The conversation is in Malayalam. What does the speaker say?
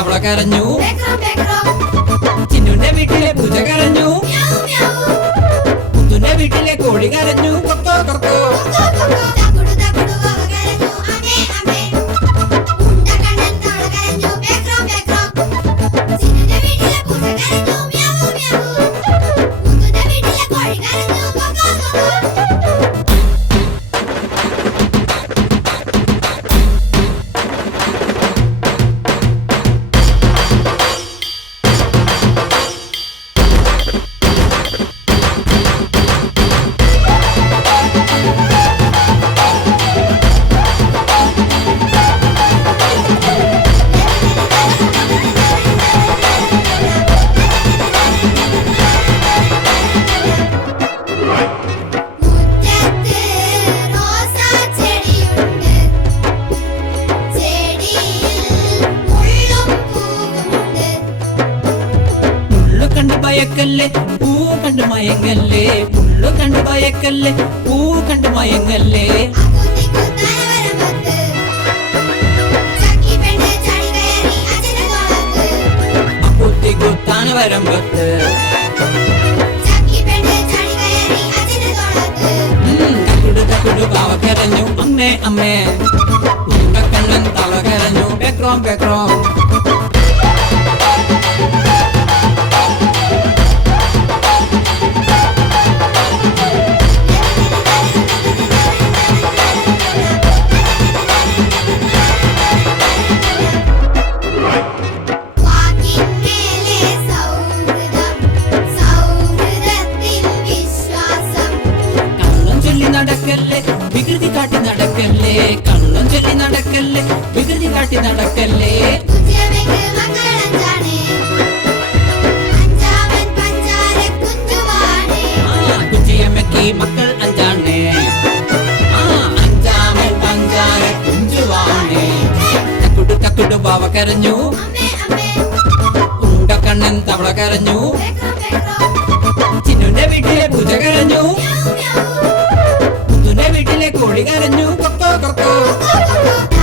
തവള കരഞ്ഞു. ചിന്നുന്റെ വീട്ടിലെ പൂച്ച കരഞ്ഞു. മുത്തുന്റെ വീട്ടിലെ കോഴി കരഞ്ഞു. കൊക്കോ കൊക്കോ. ഭയക്കല്ലേ പൂ കണ്ടു മയങ്ങല്ലേ. പുള്ളു കണ്ടു ഭയക്കല്ലേ പൂ കണ്ടു മയങ്ങല്ലേ. അപ്പുത്തി കുത്താന വരമ്പത്ത് തക്കുടു തക്കുടു പാവ കരഞ്ഞു. അമ്മേ അമ്മേ. ഉണ്ടക്കണ്ണൻ തവള കരഞ്ഞു. ബെക്രോം ബെക്രോം. നടക്കല്ലേ വികൃതി കാട്ടി നടക്കല്ലേ. കള്ളം ചൊല്ലി നടക്കല്ലേ വികൃതി കാട്ടി നടക്കല്ലേ. കുച്ചിയമ്മയ്ക്ക് മക്കൾ അഞ്ചാണേ. അഞ്ചാമൻ പഞ്ചാര കുഞ്ചുവാണേ. തക്കുടു തക്കുടു ബാവ കരഞ്ഞു. ഉണ്ടക്കണ്ണൻ തവള കരഞ്ഞു. ചിന്നുന്റെ വീട്ടിലെ പൂജ കരഞ്ഞു. വീട്ടിലെ കോഴി കരഞ്ഞു. കൊക്കോ കൊക്കോ.